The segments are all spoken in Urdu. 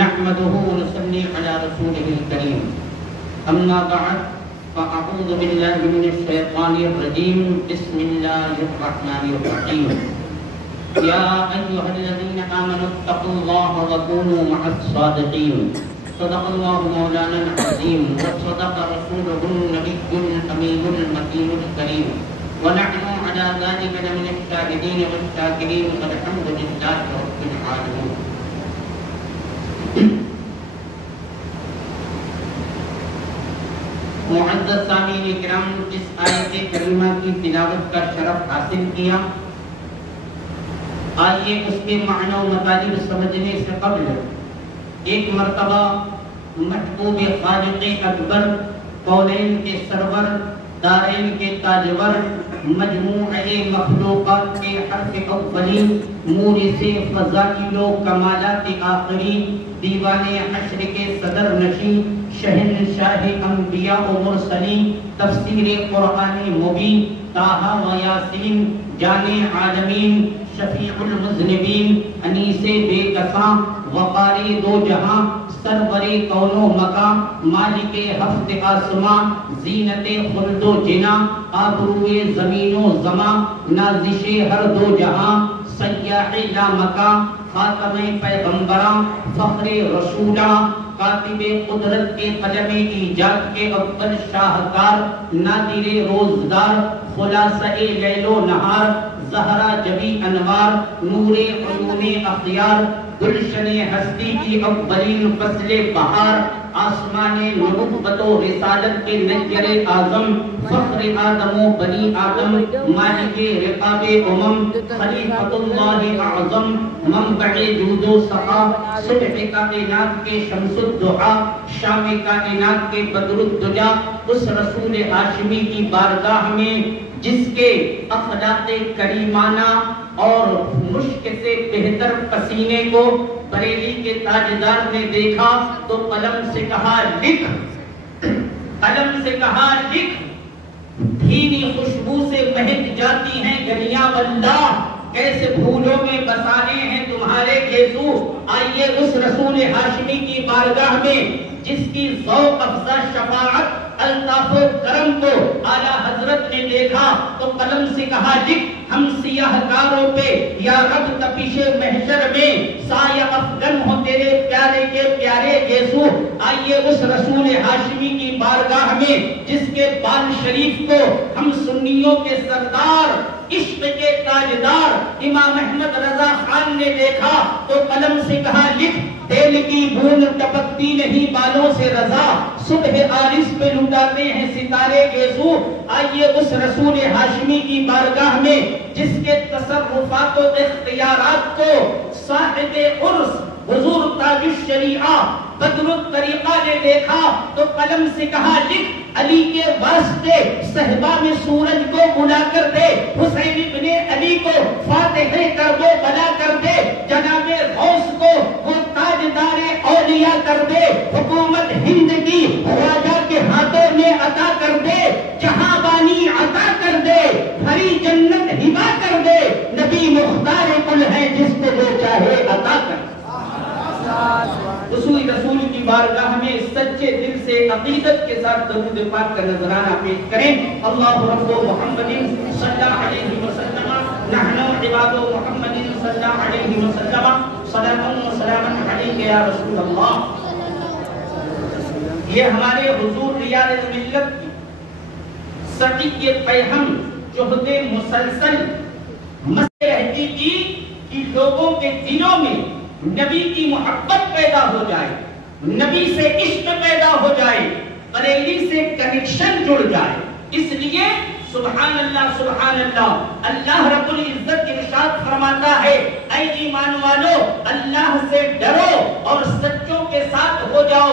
نحمده ونصلي على رسوله الكريم أما بعد فأعوذ بالله من الشيطان الرجيم بسم الله الرحمن الرحيم يا أيها الذين آمنوا اتقوا الله وكونوا مع الصادقين صدق الله مولانا العظيم وصدق رسوله النبي الأمين المكين الكريم ونحن على ذلك لمن الشاهدين والشاكرين والحمد لله رب العالمين. معزز سامعین کرام، اس آیت کریمہ کی تلاوت کا شرف حاصل کیا. آئیے اس کے معنی و مطالب سمجھنے سے قبل ایک مرتبہ محبوب خالق اکبر، کونین کے سرور، دارین کے تاجور، مجموعہ مخلوقات کے حرف اولی، مورث فضائل و کمالات آخری، دیوان حشر کے صدر نشین، شہنشاہ انبیاء و مرسلین، تفسیر قرآن مبین، طٰہٰ و یاسین، جان عالمین، شفیع المذنبین، انیس بے کساں، وقار دو جہاں، سرور کون و مکان، مالک ہفت آسمان، زینت خلد و جنا، آبروئے زمین و زمان، نازش ہر دو جہاں، سیاح لا مکان، خاتم پیغمبراں، فخر رسولاں، کاتب قدرت کے قلم ایجاد کے اول شاہکار، نادر روزگار، خلاصہ لیل و نہار، زہرا جبی انوار، نور عیون اخیار، گلشن ہستی کی اولین فصل بہار، آسمان نبوت و رسالت کے نیر اعظم، فخر آدم و بنی آدم، مالک رقاب امم، خلیفۃ اللہ اعظم، منبع جود و سخا، صبح کائنات کے شمس الضحیٰ، شام کائنات کے بدر الدجا، اس رسول ہاشمی کی بارگاہ میں جس کے اخلاق کریمانہ اور مشک سے بہتر پسینے کو بریلی کے تاجدار نے دیکھا تو قلم سے کہا لکھ، قلم سے کہا لکھ، بھینی خوشبو سے مہک جاتی ہیں گلیاں واللہ، کیسے پھولوں میں بسانے ہیں تمہارے گیسو. آئیے اس رسول ہاشمی کی بارگاہ میں جس کی ذوق افزا شفاعت، الطاف و کرم کو اعلیٰ حضرت نے دیکھا تو قلم سے کہا لکھ، ہم سیاہ کاروں پہ یا رب تپش محشر میں سایہ افغن ہو تیرے پیارے کے پیارے یسوع. آئیے اس رسول ہاشمی کی بارگاہ میں جس کے بال شریف کو ہم سنیوں کے سردار، عشق کے تاجدار امام احمد رضا خان نے دیکھا تو قلم سے کہا لکھ، تیل کی بوند ٹپکتی نہیں بالوں سے رضا، صبح عارض پہ لٹاتے ہیں ستارے یسوع. آئیے اس رسول ہاشمی کی بارگاہ میں جس کے تصرفات و اختیارات کو صاحب عرس حضور تاج الشریعہ بدر الطریقہ نے دیکھا تو قلم سے کہا لکھ، علی کے واسطے صحبہ میں سورج کو بلا کر دے، حسین ابن علی کو فاتح کر دو بلا کر دے، جناب غوث کو وہ تاجدار اولیاء کر دے، حکومت ہند کی راجہ کے ہاتھوں میں عطا کر دے، جہاں بانی عطا کر دے، ہری جنت ہبا کر دے، نبی مختار کل ہے جس کو جو چاہے عطا کر دے. رسول کی بارگاہ میں سچے دل سے عقیدت کے ساتھ درود پاک کا نذرانہ پیش کریں. اللہ رب محمد صلی اللہ علیہ وسلم، نحن عباد محمد صلی اللہ علیہ وسلم، صلاۃ و سلام علیک یا رسول اللہ. یہ ہمارے حضور ریاض ملت کی سچی کے پیہم جہد مسلسل مسئلہ رہتی تھی کہ لوگوں کے دلوں میں نبی کی محبت پیدا ہو جائے، نبی سے عشق پیدا ہو جائے، بریلی سے کنیکشن جڑ جائے. اس لیے سبحان اللہ سبحان اللہ، اللہ رب العزت ارشاد فرماتا ہے اے ایمان والو اللہ سے ڈرو اور سچوں کے ساتھ ہو جاؤ.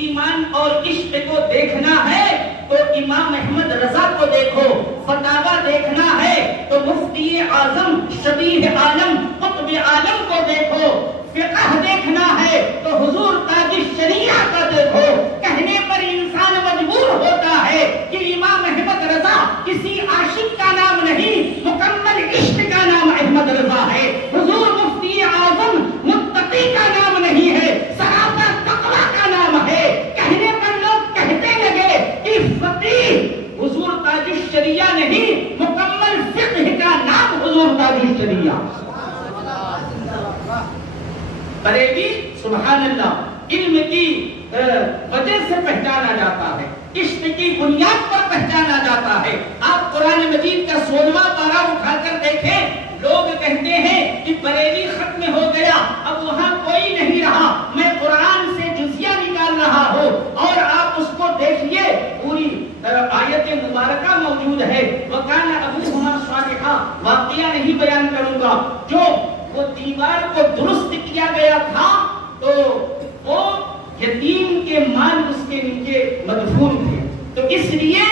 ایمان اور عشق کو دیکھنا ہے تو امام احمد رضا کو دیکھو، فتاوا دیکھنا ہے تو مفتی اعظم شبیہ عالم قطب عالم کو دیکھو، فقہ دیکھنا ہے تو حضور تاج الشریعہ کا دیکھو. کہنے پر انسان مجبور ہوتا ہے کہ امام احمد رضا کسی عاشق کا نام نہیں، مکمل عشق کا نام احمد رضا ہے. حضور مفتی اعظم متقی کا نام نہیں ہے، بریلی سبحان اللہ علم کی وجہ سے پہچانا جاتا ہے، عشق کی بنیاد پر پہچانا جاتا ہے۔ آپ قرآن مجید کا 16واں پارہ اٹھا کر دیکھیں، لوگ کہتے ہیں کہ بریلی ختم ہو گیا، اب وہاں کوئی نہیں رہا، میں قرآن سے جزیہ نکال رہا ہوں، اور آپ اس کو دیکھیے پوری آیت مبارکہ موجود ہے، وَكَانَ أَبُوهُمَا صَالِحًا، واقعہ نہیں بیان کروں گا، جو وہ دیوار کو درست کیا گیا تھا تو وہ یتیم کے مال اس کے نیچے مدفون تھے، تو اس لیے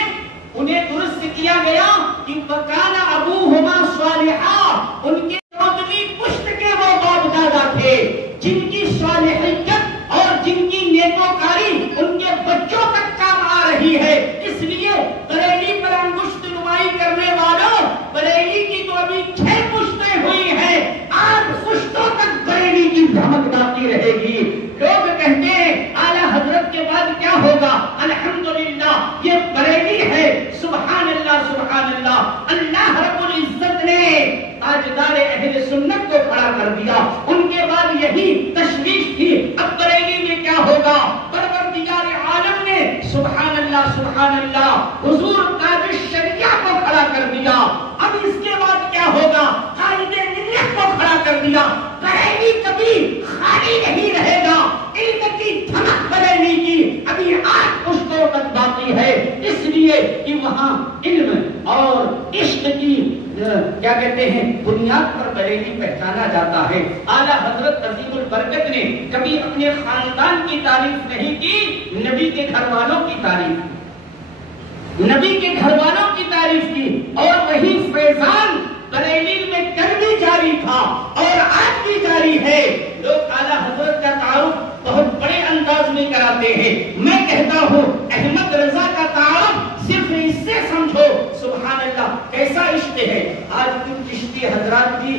انہیں درست کیا گیا کہ وَكَانَ أَبُوهُمَا صَالِحًا، ان کے چودھویں پشت کے وہ باپ دادا تھے جن کی صالحیت اور جن کی نیکوکاری ان کے بچوں تک کام آ رہی ہے۔ اس لیے بریلی پر انگشت نمائی کرنے والوں، بریلی کی تو ابھی 6 پشتیں ہوئی ہیں، 8 پشتوں تک بریلی کی دھمک باقی رہے گی۔ لوگ کہتے ہیں اعلیٰ حضرت کے بعد کیا ہوگا؟ الحمدللہ یہ بریلی ہے، سبحان اللہ سبحان اللہ۔ اللہ رب العزت نے تاجدار اہل سنت کو کھڑا کر دیا، ان کے بعد یہی تشویش تھی اب بریلی میں کیا ہوگا؟ پروردگار عالم نے سبحان اللہ سبحان اللہ حضور تاج الشریعہ کو کھڑا کر دیا، اب اس کے بعد کیا ہوگا؟ قائد ملت کو کھڑا کر دیا۔ بریلی کبھی خالی نہیں رہے گا، علم کی دھمک بریلی کی ابھی 8 پشتوں تک باقی ہے، اس لیے کہ وہاں علم اور عشق کی کیا کہتے ہیں بنیاد پر بریلی پہچانا جاتا ہے۔ اعلیٰ حضرت عظیم البرکت نے کبھی اپنے خاندان کی تعریف نہیں کی، نبی کے گھر والوں کی تعریف، نبی کے گھر والوں کی تعریف کی، اور وہی فیضان بریلی میں کل بھی جاری تھا اور آج بھی جاری ہے۔ لوگ اعلیٰ حضرت کا تعارف بہت بڑے انداز میں کراتے ہیں، میں کہتا ہوں احمد رضا کا تعارف صرف اس سے سمجھو، سبحان اللہ کیسا عشق ہے۔ آج کچھ چشتی حضرات بھی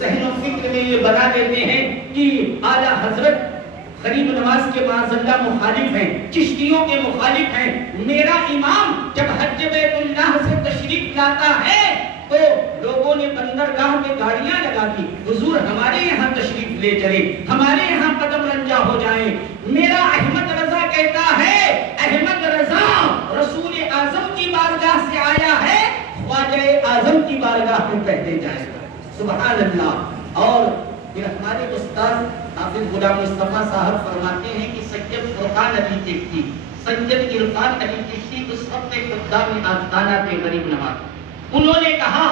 ذہن و فکر میں یہ بنا دیتے ہیں کہ اعلیٰ حضرت غریب نواز کے معاذاللہ مخالف ہیں، چشتیوں کے مخالف ہیں۔ میرا امام جب حج بیت اللہ سے تشریف لاتا ہے تو لوگوں نے بندرگاہ میں گاڑیاں لگا دی، حضور ہمارے یہاں تشریف لے چلے، ہمارے یہاں قدم رنجا ہو جائیں۔ میرا احمد رضا کہتا ہے احمد رضا رسول اعظم کی بارگاہ سے آیا ہے، خواجہ اعظم کی بارگاہ میں کہتے جائے، سبحان اللہ۔ اور پھر ہمارے استاد حافظ غلام مصطفیٰ صاحب فرماتے ہیں کہ سید فرقان علی چشتی، سید عرفان علی چشتی اس وقت خدام آستانہ تھے غریب نواز، انہوں نے کہا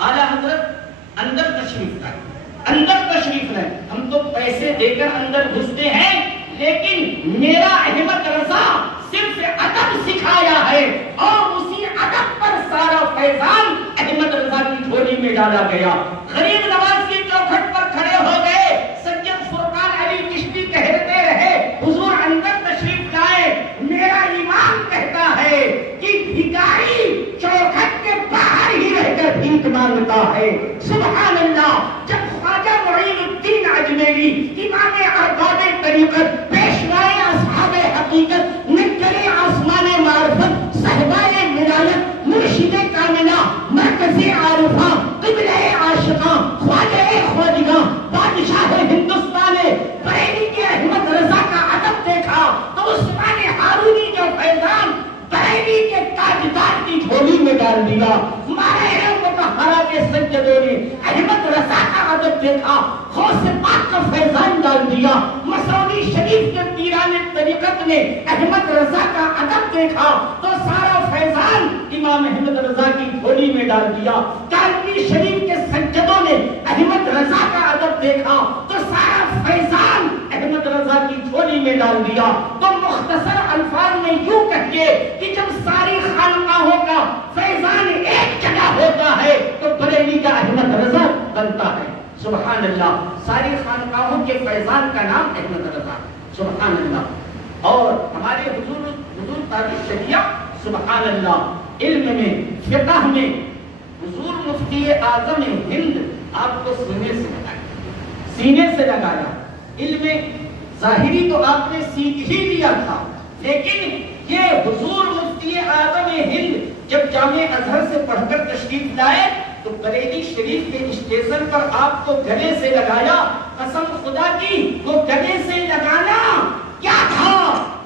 اعلیٰ حضرت اندر تشریف لائیں، اندر تشریف لائیں، ہم تو پیسے دے کر اندر گھستے ہیں، لیکن میرا احمد رضا صرف ادب سکھایا ہے، اور اسی ادب پر سارا فیضان احمد رضا کی جھولی میں ڈالا گیا۔ غریب نواز کی چوکھٹ پر کھڑے ہو گئے، سید فرقان علی چشتی کہتے رہے حضور اندر تشریف لائے، میرا امام کہتا ہے کہ بھکاری چوکھٹ کے باہر ہی رہ کر بھیک مانگتا ہے، سبحان اللہ۔ جب خواجہ معین الدین اجمیری امام ارباب طریقت، پیشوائے اصحاب حقیقت، نکرے آسمان معرفت، صحبائے ولایت، مرشد کاملہ، مرکزی عارفہ، قبلہ عاشقاں، خواجہ خواجگاں، بادشاہ ہندوستان بریلی کے احمد رضا کا ادب دیکھا تو عثمان ہارونی جو فیضان بریلی کے تاجدار کی جھولی میں ڈال دیا۔ مارے مطہرہ کے سجدوں نے احمد رضا کا ادب دیکھا، غوث پاک کا فیضان ڈال دیا۔ مسعودی شریف کے پیران طریقت نے احمد رضا کا ادب دیکھا تو سارا فیضان امام احمد رضا کی جھولی میں ڈال دیا۔ کالوی شریف کے سجدوں نے احمد رضا کا ادب دیکھا تو سارا فیضان احمد رضا کی جھولی میں ڈال دیا۔ تو مختصر الفاظ میں یوں کہیے کہ جب ساری خانقاہوں کا فیضان ایک جگہ ہوتا ہے تو بریلی کا احمد رضا بنتا ہے، سبحان اللہ۔ ساری خانقاہوں کے فیضان کا نام احمد رضا، سبحان اللہ۔ اور ہمارے حضور تاج الشریعہ، سبحان اللہ، علم میں فقہ میں حضور مفتی اعظم ہند آپ کو سینے سے لگایا، سینے سے لگایا۔ علم ظاہری تو آپ نے سیکھ ہی لیا تھا، لیکن یہ حضور مفتی اعظم ہند جب جامع ازہر سے پڑھ کر تشریف لائے تو بریلی شریف کے اسٹیشن پر آپ کو گلے سے لگایا، قسم خدا کی وہ گلے سے لگانا کیا تھا؟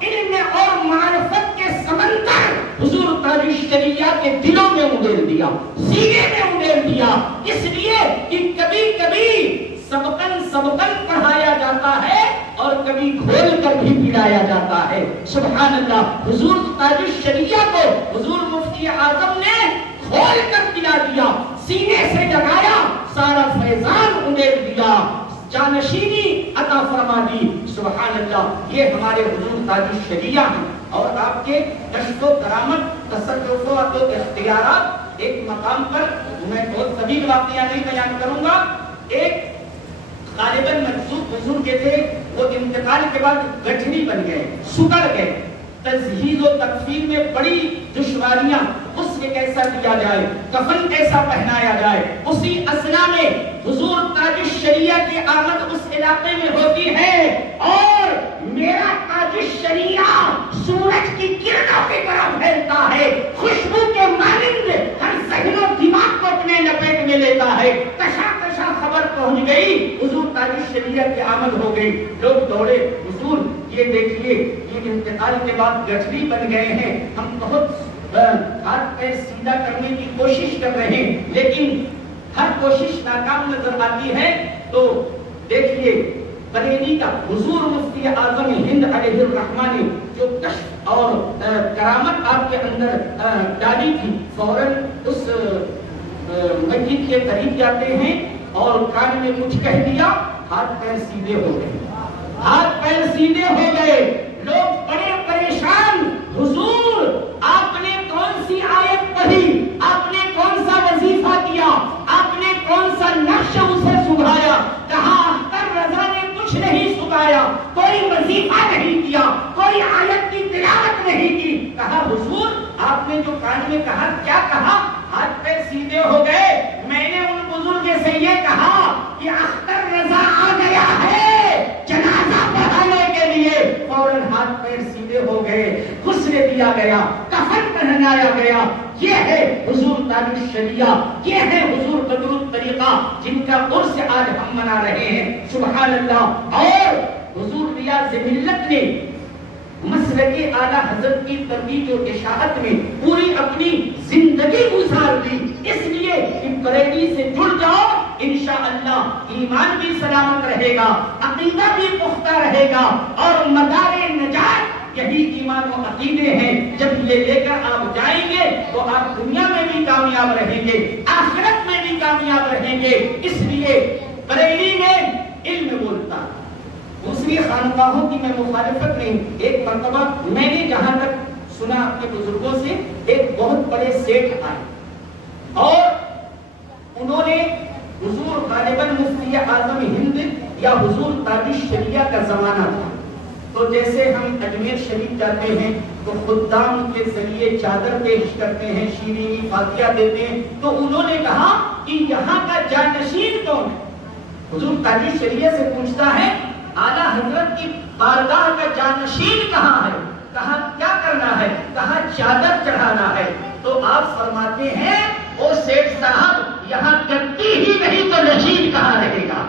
علم اور معرفت کے سمندر حضور تاج الشریعہ کے دلوں میں ادھیل دیا، سینے میں ادھیل دیا، اس لیے کہ کبھی کبھی سبقن پڑھایا جاتا ہے اور کبھی کھول کر بھی پڑھایا جاتا ہے۔ سبحان اللہ، حضور تاج الشریعہ کو حضور مفتی اعظم نے کھول کر پلا دیا، سینے سے لگایا، سارا فیضان ادھیل دیا، جانشینی عطا فرما دی۔ سبحان اللہ، یہ ہمارے حضور تاج الشریعہ ہیں۔ اور آپ کے کشف و کرامت، تصرفات و اختیارات، ایک مقام پر میں بہت طویل واقعہ نہیں بیان کروں گا، ایک غالباً مجذوب بزرگ تھے، وہ انتقال کے بعد گٹھڑی بن گئے، سکڑ گئے، تجہیز و تکفین میں بڑی دشواریاں، غسل کیسا کیا جائے، کفن کیسا پہنایا جائے۔ اسی اثنا میں حضور تاج الشریعہ کی آمد اس علاقے میں ہوتی ہے اور میرا تاج الشریعہ سورج کی کرنوں کی طرح پھیلتا ہے، خوشبو کے مانند ہر ذہن و دماغ کو اپنے لپیٹ میں لیتا ہے۔ کشا کشا خبر پہنچ گئی، حضور تاج الشریعہ کی آمد ہو گئی، لوگ دوڑے، حضور یہ دیکھیے یہ انتقال کے بعد گٹھڑی بن گئے ہیں، ہم بہت ہاتھ پیر سیدھا کرنے کی کوشش کر رہے ہیں لیکن ہر کوشش ناکام نظر آتی ہے۔ تو دیکھیے بریلی کا حضور مفتی اعظم ہند علیہ الرحمہ نے جو کشف اور کرامت آپ کے اندر ڈالی تھی، فوراً اس مسجد کے قریب جاتے ہیں اور کان میں کچھ کہہ دیا، ہاتھ پیر سیدھے ہو گئے، ہاتھ پیر سیدھے ہو گئے، لوگ بڑے پریشان، حضور آپ نے کون سی آیت پڑھی، آپ نے کون سا وظیفہ کیا، آپ نے کون سا نقش اسے سکھایا؟ کہا اختر رضا نے کچھ نہیں سکھایا، کوئی وظیفہ نہیں کیا، کوئی آیت کی تلاوت نہیں کی۔ کہا حضور آپ نے جو کان میں کہا کیا کہا؟ ہاتھ پیر سیدھے ہو گئے۔ میں نے ان بزرگ سے یہ کہا کہ اختر رضا آ گیا ہے جنازہ پڑھانے کے لیے، فوراً ہاتھ پیر سیدھے ہو گئے، غسل دیا گیا، کفن پہنایا گیا۔ یہ ہے حضور تاج الشریعہ، یہ ہے حضور بدر الطریقہ جن کا عرس آج ہم منا رہے ہیں۔ سبحان اللہ۔ اور حضور ریاض ملت نے مسلک اعلیٰ حضرت کی ترویج و اشاعت میں پوری اپنی زندگی گزار دی، اس لیے کہ بریلی سے جڑ جاؤ، انشاءاللہ ایمان بھی سلامت رہے گا، عقیدہ بھی پختہ رہے گا، اور مدار نجات یہی ایمان و عقیدے ہیں۔ جب یہ لے کر آپ جائیں گے تو آپ دنیا میں بھی کامیاب رہیں گے، آخرت میں بھی کامیاب رہیں گے۔ اس لیے بریلی میں علم بولتا، دوسری خانقاہوں کی میں مخالفت نہیں۔ ایک مرتبہ میں نے جہاں تک سنا اپنے بزرگوں سے، ایک بہت بڑے سیٹھ آئے اور انہوں نے حضور غالباً مفتی اعظم ہند یا حضور تاج الشریعہ کا زمانہ تھا، تو جیسے ہم اجمیر شریف جاتے ہیں تو خدام کے ذریعے چادر پیش کرتے ہیں، شیرینی فاتحہ دیتے ہیں، تو انہوں نے کہا کہ یہاں کا جانشین کون ہے؟ حضور تاج الشریعہ سے پوچھتا ہے اعلیٰ حضرت کی بارگاہ کا جانشین کہاں ہے؟ کہا کیا کرنا ہے؟ کہا چادر چڑھانا ہے۔ تو آپ فرماتے ہیں او سیٹھ صاحب، یہاں گدی ہی نہیں تو نشین کہاں رہے گا،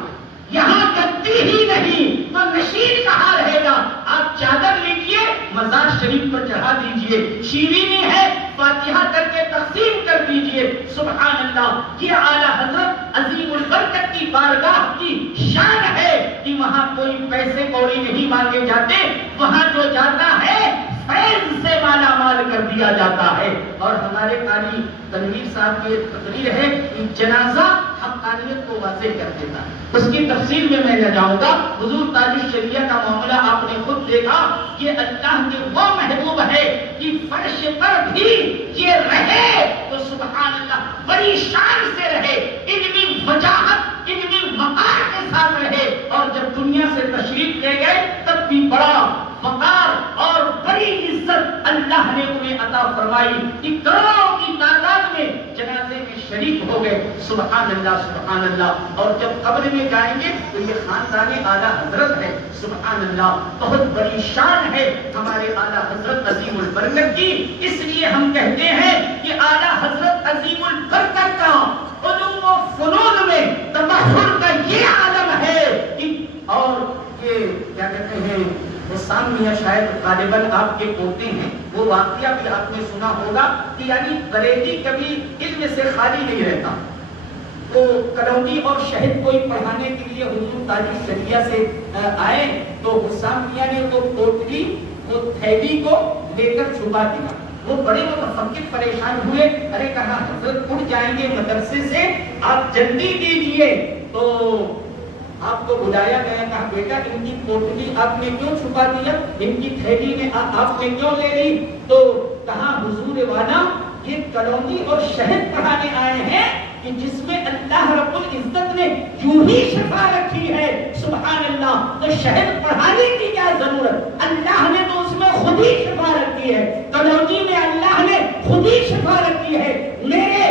یہاں گدی ہی نہیں تو نشین کہاں رہے گا؟ آپ چادر لیجئے، مزار شریف پر چڑھا دیجئے، شیرینی ہے فاتحہ کر کے تقسیم کر دیجئے۔ سبحان اللہ، یہ اعلیٰ حضرت عظیم البرکت کی بارگاہ کی شان ہے کہ وہاں کوئی پیسے کوڑی نہیں مانگے جاتے، وہاں جو جاتا ہے فیض سے مالا مال کر دیا جاتا ہے۔ اور ہمارے قاری تنویر صاحب کی ایک تقریر ہے کہ جنازہ حقانیت کو واضح کر دیتا ہے، اس کی تفصیل میں نہ جاؤں گا۔ حضور تاج الشریعہ کا معاملہ آپ نے خود دیکھا، یہ اللہ کے وہ محبوب ہے کہ فرش پر بھی یہ رہے تو سبحان اللہ بڑی شان سے رہے، علمی وجاہت، علمی وقار کے ساتھ رہے، اور جب دنیا سے تشریف لے گئے تب بھی بڑا وقار اور بڑی عزت اللہ نے انہیں عطا فرمائی کہ کروڑوں کی تعداد میں جنازے میں شریک ہو گئے۔ سبحان اللہ، سبحان اللہ۔ اور جب قبر میں جائیں گے تو یہ خاندان اعلیٰ حضرت ہے۔ سبحان اللہ، بہت بڑی شان ہے ہمارے اعلیٰ حضرت عظیم البرکت کی۔ اس لیے ہم کہتے ہیں کہ اعلیٰ حضرت عظیم البرکت کا فنون میں تبحر کا یہ عالم ہے کہ اور یہ کیا کہتے ہیں حسام میاں شاید غالباً آپ کے پوتے ہیں، وہ واقعہ بھی آپ نے سنا ہوگا کہ یعنی بریلی کبھی علم سے خالی نہیں رہتا. وہ کلونجی اور شہد کوئی پڑھانے کے لیے حضور تاج الشریعہ سے آئے تو حسام میاں نے وہ پوتلی وہ تھیلی کو لے کر چھپا دیا. وہ بڑے متفکر پریشان ہوئے، ارے کہا حضرت اٹھ جائیں گے مدرسے سے، آپ جلدی دیجیے. تو آپ کو بلایا گیا، کہا بیٹا ان کی پوٹلی آپ نے کیوں چھپا دیا، ان کی تھیلی میں آپ نے کیوں لے لی؟ تو کہا حضور والا یہ کلونجی اور شہد پڑھانے آئے ہیں کہ جس میں اللہ رب العزت نے یوں ہی شفا رکھی ہے. سبحان اللہ. تو شہد پڑھانے کی کیا ضرورت، اللہ نے تو اس میں خود ہی شفا رکھی ہے. کلونجی میں اللہ نے خود ہی شفا رکھی ہے. میرے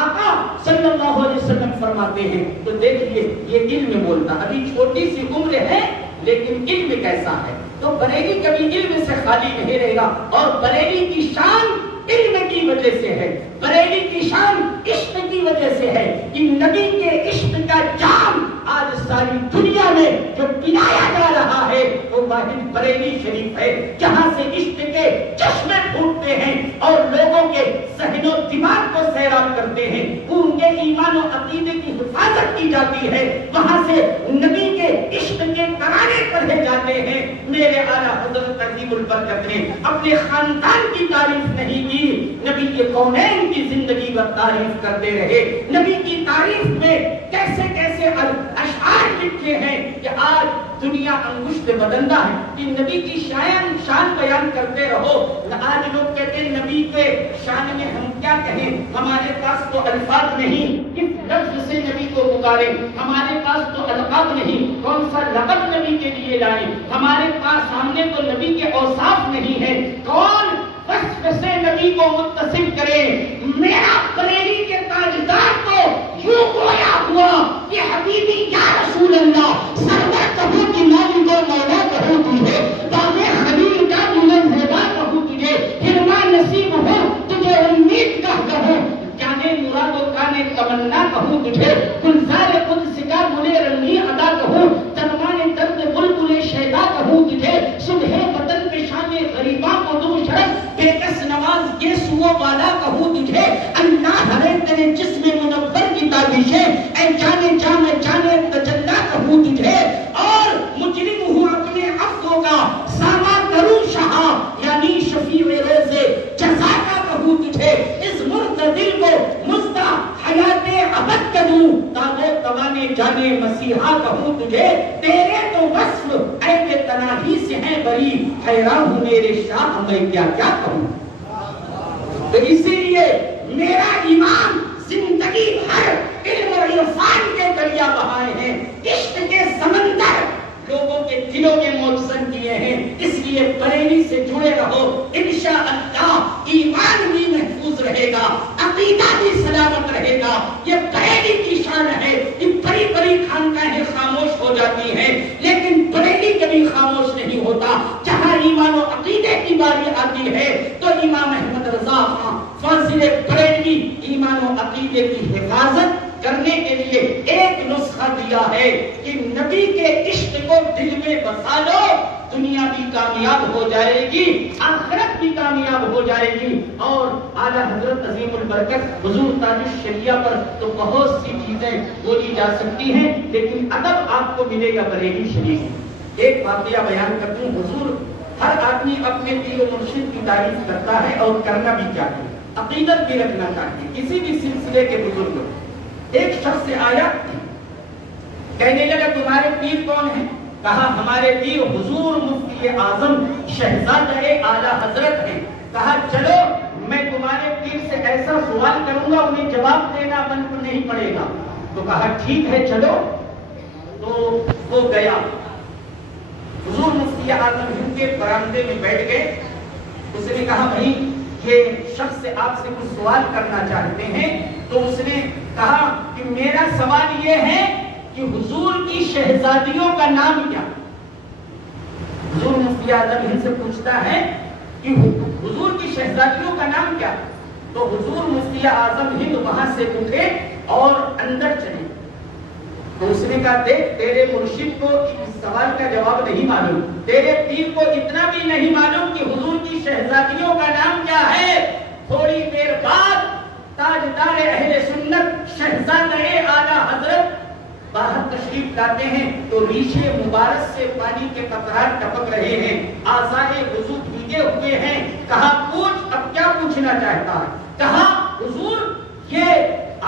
آقا صلی اللہ علیہ وسلم فرماتے ہیں. تو دیکھیے یہ علم بولتا، ابھی چھوٹی سی عمر ہے لیکن علم کیسا ہے. تو بریلی کبھی علم سے خالی نہیں رہے گا. اور بریلی کی شان علم کی وجہ سے ہے، بریلی کی شان عشق کی وجہ سے ہے کہ نبی کے عشق کا جام آج ساری دنیا میں جو پلایا جا رہا ہے وہ واحد بریلی شریف ہے، جہاں سے عشق کے چشمے پھوٹتے ہیں اور لوگوں کے ذہن و دماغ کو سیراب کرتے ہیں، ان کے ایمان و عقیدے کی حفاظت کی جاتی ہے، وہاں سے نبی کے عشق کے ترانے پڑھے جاتے ہیں. میرے اعلیٰ حضرت عظیم البرکت نے اپنے خاندان کی تعریف نہیں کی، نبی کے کونین کی زندگی پر تعریف کرتے رہے. نبی کی تعریف میں کیسے کیسے اشعار لکھے ہیں کہ آج دنیا انگشت بدندہ ہے کہ نبی کی شان بیان کرتے رہو. آج لوگ کہتے ہیں نبی کے شان میں ہم کیا کہیں، ہمارے پاس تو الفاظ نہیں کس لفظ سے نبی کو پکارے، ہمارے پاس تو القاب نہیں کون سا لقب نبی کے لیے لائے، ہمارے پاس سامنے تو نبی کے اوصاف نہیں ہے، کون وصف سے نبی کو متصف کرے. میرا بریلی کے تاجدار کو یوں گویا ہوا کہ حبیبی یا رسول اللہ، سرور کہوں کہ مالک و مولا کہوں تجھے، باغ خلیل کا بلند زیبا کہوں تجھے، حرما نصیب ہو تجھے امید کا کہوں، جانے مراد و کانے تمنا کہوں تجھے، گلزار قدس کا گلے رنگی ادا کہوں، تنوان درد بلبل شیدا کہوں تجھے، صبح وطن پہ شان غریباں کو دو شرف بے کس نواز یہ سو والا کہوں تجھے. اللہ ہے تیرے جسم منور کی تابشیں، اے جانے جانے جانے تجلا کہوں تجھے، اور مجرم ہوں اپنے عفو کا ساما کروں شہا یعنی شفیع روز جزا کا کہوں تجھے. اس مرتدل کو مزدہ حیات ابد کہوں تابو توانے جانے مسیحا کہوں تجھے. تیرے تو وصف اے کہ تناہی سے ہیں بری، حیران ہوں میرے شاہ میں کیا کیا کہوں. تو اسی لیے میرا ایمان زندگی بھر علم و عرفان کے دریا بہائے ہیں، عشق کے سمندر لوگوں کے دلوں میں موجزن کیے ہیں. اس لیے بریلی سے جڑے رہو، انشاءاللہ ایمان بھی محفوظ رہے گا، عقیدہ بھی سلامت رہے گا. یہ بریلی کی شان ہے. یہ بڑی بڑی خانقاہیں خاموش ہو جاتی ہیں لیکن بریلی کبھی خاموش نہیں ہوتا. جہاں ایمان و عقیدے کی باری آتی ہے تو امام احمد رضا خان فاضل بریلوی ایمان و عقیدے کی حفاظت کرنے کے لیے ایک نسخہ دیا ہے کہ نبی کے عشق کو دل میں بسا لو، دنیا بھی کامیاب ہو جائے گی، آخرت بھی کامیاب ہو جائے گی. اور اعلیٰ حضرت عظیم البرکت حضور تاج الشریعہ پر تو بہت سی چیزیں بولی جا سکتی ہیں لیکن ادب آپ کو ملے گا بریلی شریف. ایک واقعہ بیان کرتا ہوں. حضور ہر آدمی اپنے پیر و مرشد کی تعریف کرتا ہے اور کرنا بھی چاہیے، عقیدت بھی رکھنا چاہیے. کسی بھی سلسلے کے بزرگ ایک شخص سے آیا، کہنے لگا تمہارے پیر کون ہیں؟ کہا ہمارے پیر حضور مفتی اعظم شہزادہ اعلیٰ حضرت ہیں. کہا چلو میں تمہارے پیر سے ایسا سوال کروں گا انہیں جواب دینا بند نہیں پڑے گا. تو کہا ٹھیک ہے چلو. تو وہ گیا، حضور مفتی اعظم ہند کے برآمدے میں بیٹھ گئے. اس نے کہا بھائی یہ شخص آپ سے کچھ سوال کرنا چاہتے ہیں. تو اس نے کہا کہ میرا سوال یہ ہے کہ حضور کی شہزادیوں کا نام کیا؟ حضور مفتی اعظم ہند سے پوچھتا ہے کہ حضور کی شہزادیوں کا نام کیا؟ تو حضور مفتی اعظم ہند وہاں سے اٹھے اور اندر چلے. تو اس نے کہا دیکھ تیرے مرشد کو اس سوال کا جواب نہیں معلوم, تیرے پیر کو اتنا بھی نہیں معلوم کہ حضور کی شہزادیوں کا نام کیا ہے. تھوڑی دیر بعد تاجدار اہل سنت شہزادہ اعلیٰ حضرت باہر تشریف لاتے ہیں تو ریشے مبارک سے پانی کے قطرات ٹپک رہے ہیں, اعضائے وضو بھیگے ہوئے ہیں. کہا پوچھ, اب کیا پوچھنا چاہتا ہے؟ کہا حضور یہ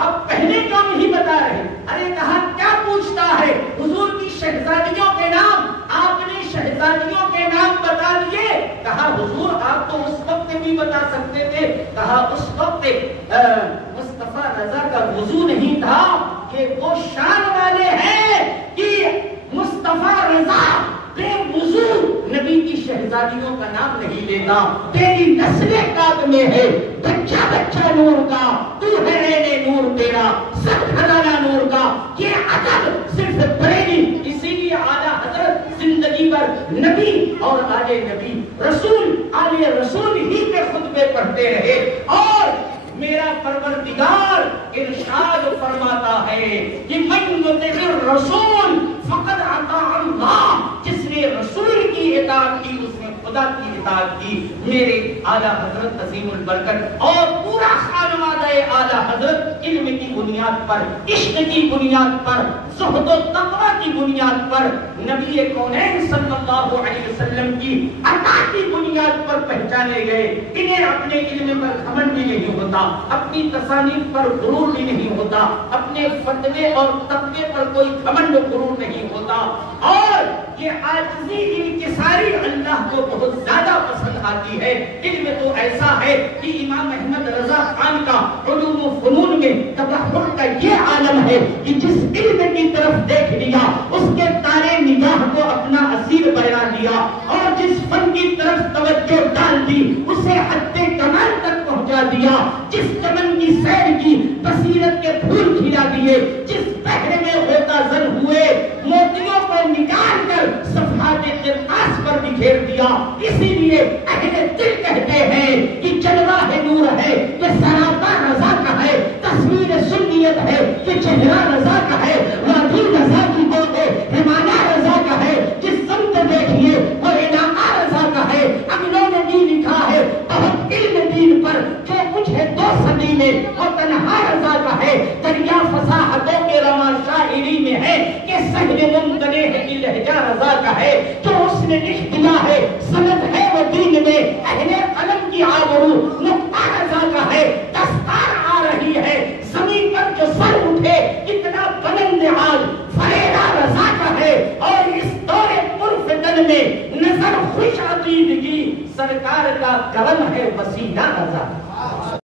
آپ پہلے کیوں نہیں بتا رہے؟ ارے کہا کیا پوچھتا ہے؟ حضور کی شہزادیوں کے نام, آپ نے شہزادیوں کے نام بتا دیے. کہا حضور آپ تو اس وقت بھی بتا سکتے تھے. کہا اس وقت مصطفیٰ رضا کا وضو نہیں تھا. یہ وہ شان والے ہیں کہ مصطفیٰ رضا بے وضو نبی کی شہزادیوں کا نام نہیں لیتا. تیری نسل کاک میں ہے بچہ بچہ نور کا, تو ہے رہنے نور تیرا سب گھرانہ نور کا. یہ ادب صرف بریلی, اسی لیے اعلیٰ حضرت زندگی بھر نبی اور آلے نبی رسول آلے رسول ہی کے خطبے پڑھتے رہے. اور میرا پروردگار ارشاد فرماتا ہے کہ من یطع الرسول فقد اطاع اللہ, جس نے رسول کی اطاعت کی اس نے خدا کی اطاعت کی. میرے اعلیٰ حضرت عظیم البرکت اور پورا خانوادہ اعلیٰ حضرت علم کی بنیاد پر, عشق کی بنیاد پر, زہد و تقوی کی بنیاد پر, نبی کونین صلی اللہ علیہ وسلم کی عطا کی بنیاد پر پہچانے گئے. انہیں اپنے علم پر گھمنڈ بھی نہیں ہوتا, اپنی تصانیف پر غرور بھی نہیں ہوتا, اپنے فتوے اور تقوی پر کوئی گھمنڈ غرور نہیں ہوتا. اور یہ عاجزی انکساری اللہ کو بہت زیادہ پسند آتی ہے. علم تو ایسا ہے کہ امام احمد رضا خان کا علوم و فنون میں تبحر کا یہ عالم ہے کہ جس علم کی طرف دیکھ لیا اس کے تارے نگاہ کو اپنا اسیر بنا لیا, اور جس فن کی طرف توجہ ڈال دی اسے حد کمال تک پہنچا دیا. جس چمن کی سیر کی بصیرت کے پھول کھلا دیے, جس بحر میں ہوتا زن ہوئے موتیوں کو نکال کر صفحات قرطاس پر بکھیر دیا. اسی لیے اہل دل کہتے ہیں کہ جلوہ ہے نور ہے, یہ سراپا رضا کا ہے, تصویر سنیت ہے, یہ چہرہ رضا کا ہے, وادی رضا کی گود ہے, ہمانا رضا کا ہے, جس سمت دیکھیے اور علاقہ رضا کا ہے. اگلوں نے بھی لکھا ہے بہت علم دین پر جو مجھے 2 صدی میں اور تنہا رضا کا ہے. دریا فصاحتوں کے رواں شاعری میں ہے کہ سہل ممتنے ہے کہ لہجہ رضا کا ہے. جو اس نے لکھ دیا ہے سند ہے وہ دین میں, اہل قلم کی آبرو نقطہ رضا کا ہے. دستار آ رہی ہے زمین پر جو سر اٹھے اتنا بلند آج فریدہ رضا کا ہے. اور اس دور پرفتن میں نظر خوش عقیدگی سرکار کا کرم ہے وسیلہ رضا.